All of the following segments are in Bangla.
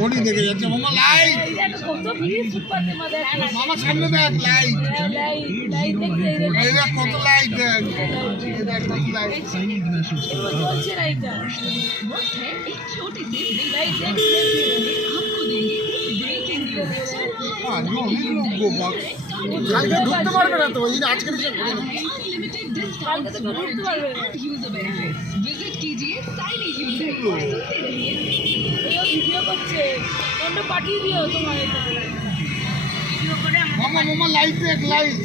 কোনি দেখে যাচ্ছে মামা লাইট মামা সামনে দেখ লাইট এই দেখ কত লাইট দেখ এই দেখ কত লাইট কালকে ঢুকতে পারবে না তো ওই আজকে মামা মামা লাইট দেখ লাইট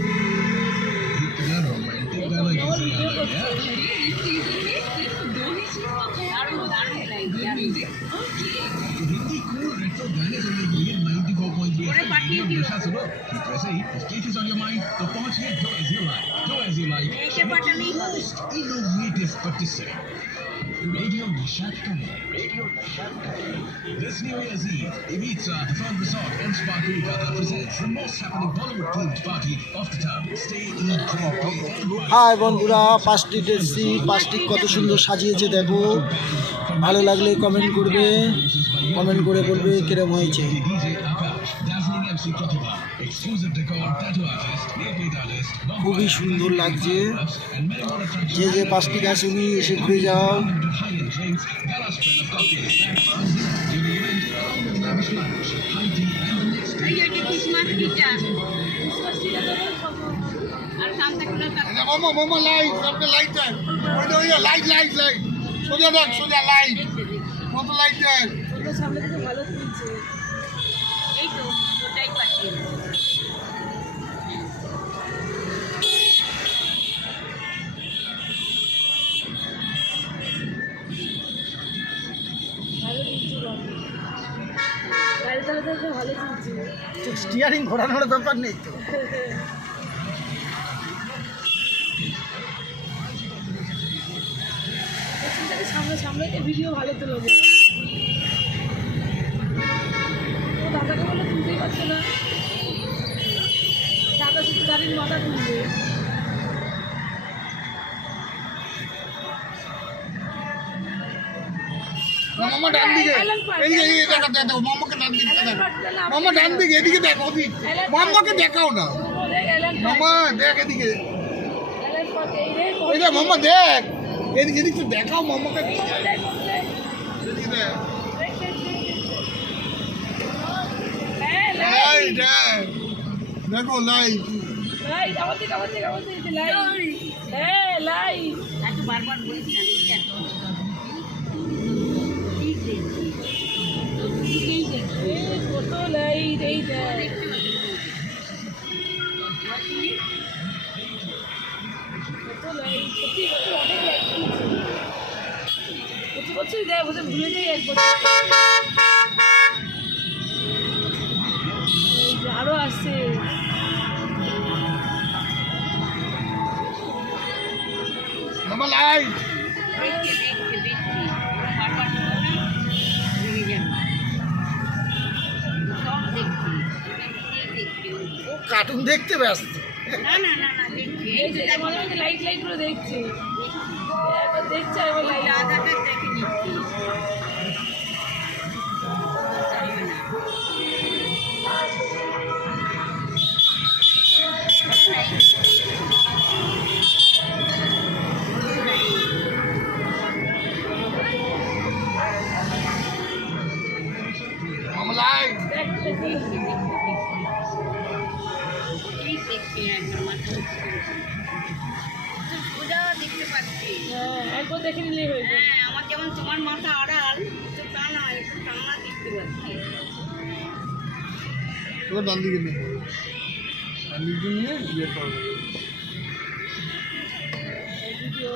वैसे ही स्टेटस ऑन योर माइंड तो पहुंचिए जो as you like innovative participate Radio Nishadkani. This New Year's Eve, Ibiza, the Fun Resort and Spa Kolkata presents the most happening Bollywood-themed party of the town. Stay in hi বন্ধুরা, পাঁচটি এসেছি। পাঁচটি কত সুন্দর সাজিয়েছে দেখো। ভালো লাগলে কমেন্ট করবে, কমেন্ট করে বলবে কিরম হয়েছে। খুবই সুন্দর লাগছে। যে যে পাঁচটি গাছ উনি এসে ঘুরে যাও। মামা মামা লাইট সামনে লাইট দেখ ওই লাইট লাইট লাইট সোজা দেখ সোজা লাইট কত লাইট দেখ সামনে থেকে ভালো তুলছে এই তো ওটাই পাঠিয়ে ভালো তুলছে স্টিয়ারিং ঘোরানোর ব্যাপার নেই তো। সামনে সামনে ভিডিও ভালো তুলো দাদাকে বলে তুলতেই পারছে না, দাদা শুধু গাড়ির মাথা তুলবে। মামা ডান দিকে এই দেখো দেখো মামাকে ডান দিকে দেখো মামা ডান দিকে এদিকে দেখো ওদিক মামাকে দেখাও না মামা দেখ এদিকে এই দেখ মামা দেখ এদিকে এদিকে দেখাও মামাকে এদিকে দেখ লাইট দেখো লাইট লাইট আমার দিকে লাইট হ্যাঁ লাইট একটু বারবার বলছি না কত লাইট এই দেখ কত লাইট সত্যি অনেক লাইট প্রতি বছরই দেয় বোধহয় ভুলে যাই এক বছর আরো আসছে মামা লাইট কার্টুন দেখতে ব্যস্ত। না না না না দেখছি এই যে লাইট লাইট গুলো দেখছি এবার দেখছে এবার লাইট আদাটা দেখে নিচ্ছি মামা লাইট দেখতে পাচ্ছি একবার দেখে নিলেই হয়ে যায়। হ্যাঁ আমার যেমন তোমার মাথা আড়াল তো তা না একটু টানা দেখতে পাচ্ছি তোর ডান দিকে নেই ডান দিকে নিয়ে বিয়ে করবো ভিডিও